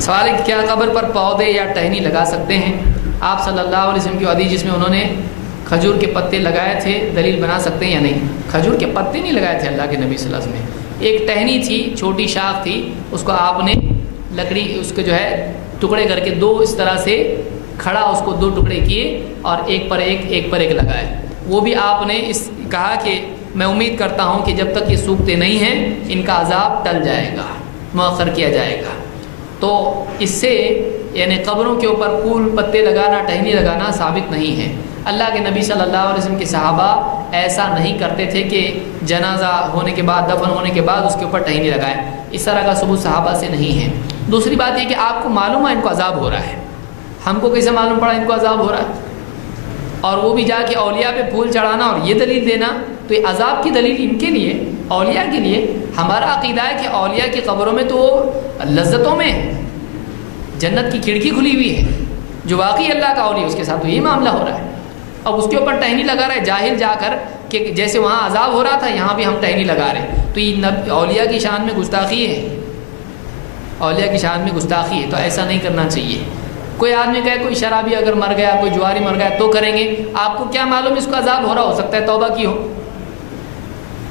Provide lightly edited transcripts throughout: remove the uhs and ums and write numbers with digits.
سوال ہے کہ کیا قبر پر پودے یا ٹہنی لگا سکتے ہیں؟ آپ صلی اللہ علیہ وسلم کی حدیث جس میں انہوں نے کھجور کے پتے لگائے تھے، دلیل بنا سکتے ہیں یا نہیں؟ کھجور کے پتے نہیں لگائے تھے اللہ کے نبی صلی اللہ علیہ وسلم نے، ایک ٹہنی تھی، چھوٹی شاخ تھی، اس کو آپ نے لکڑی اس کے جو ہے ٹکڑے کر کے دو اس طرح سے کھڑا اس کو دو ٹکڑے کیے اور ایک پر ایک لگائے. وہ بھی آپ نے کہا کہ میں امید کرتا ہوں کہ جب تک یہ سوکھتے نہیں ہیں ان کا عذاب ٹل جائے گا، مؤخر کیا جائے گا. تو اس سے یعنی قبروں کے اوپر پھول پتے لگانا، ٹہنی لگانا ثابت نہیں ہے. اللہ کے نبی صلی اللہ علیہ وسلم کے صحابہ ایسا نہیں کرتے تھے کہ جنازہ ہونے کے بعد، دفن ہونے کے بعد اس کے اوپر ٹہنی لگائیں. اس طرح کا ثبوت صحابہ سے نہیں ہے. دوسری بات یہ کہ آپ کو معلوم ہے ان کو عذاب ہو رہا ہے، ہم کو کیسے معلوم پڑا ان کو عذاب ہو رہا ہے؟ اور وہ بھی جا کے اولیاء پہ پھول چڑھانا اور یہ دلیل دینا، تو یہ عذاب کی دلیل ان کے لیے، اولیاء کے لیے. ہمارا عقیدہ ہے کہ اولیاء کی قبروں میں تو لذتوں میں جنت کی کھڑکی کھلی ہوئی ہے. جو واقعی اللہ کا اولیاء اس کے ساتھ تو یہ معاملہ ہو رہا ہے. اب اس کے اوپر ٹہنی لگا رہا ہے جاہل جا کر کہ جیسے وہاں عذاب ہو رہا تھا یہاں بھی ہم ٹہنی لگا رہے ہیں. تو یہ اولیاء کی شان میں گستاخی ہے، اولیاء کی شان میں گستاخی ہے. تو ایسا نہیں کرنا چاہیے. کوئی آدمی کہے کوئی شرابی اگر مر گیا، کوئی جواری مر گیا تو کریں گے. آپ کو کیا معلوم اس کو عذاب ہو رہا؟ ہو سکتا ہے توبہ کی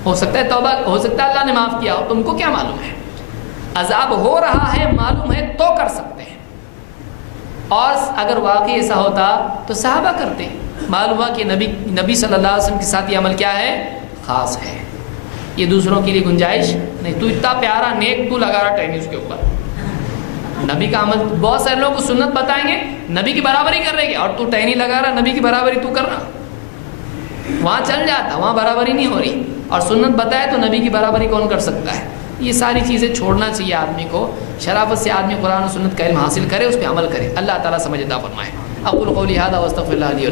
ہو سکتا ہے توبہ، ہو سکتا ہے اللہ نے معاف کیا ہو. تم کو کیا معلوم ہے؟ عذاب ہو رہا ہے معلوم ہے تو کر سکتے ہیں. اور اگر واقعی ایسا ہوتا تو صحابہ کرتے. معلوم ہوا کہ نبی صلی اللہ علیہ وسلم کے ساتھ یہ عمل کیا ہے؟ خاص ہے. یہ دوسروں کے لیے گنجائش نہیں. تو اتنا پیارا نیک تو لگا رہا ٹہنی اس کے اوپر. نبی کا عمل، بہت سارے لوگ کو سنت بتائیں گے نبی کی برابری کر رہے گے، اور تو ٹہنی لگا رہا نبی کی برابری تو کرنا. وہاں چل جاتا، وہاں برابری نہیں ہو رہی. اور سنت بتائے تو نبی کی برابری کون کر سکتا ہے؟ یہ ساری چیزیں چھوڑنا چاہیے آدمی کو. شرافت سے آدمی قرآن و سنت کا علم حاصل کرے، اس پہ عمل کرے. اللہ تعالیٰ سمجھ عطا فرمائے. اقول قولی ھذا واستغفر اللہ لی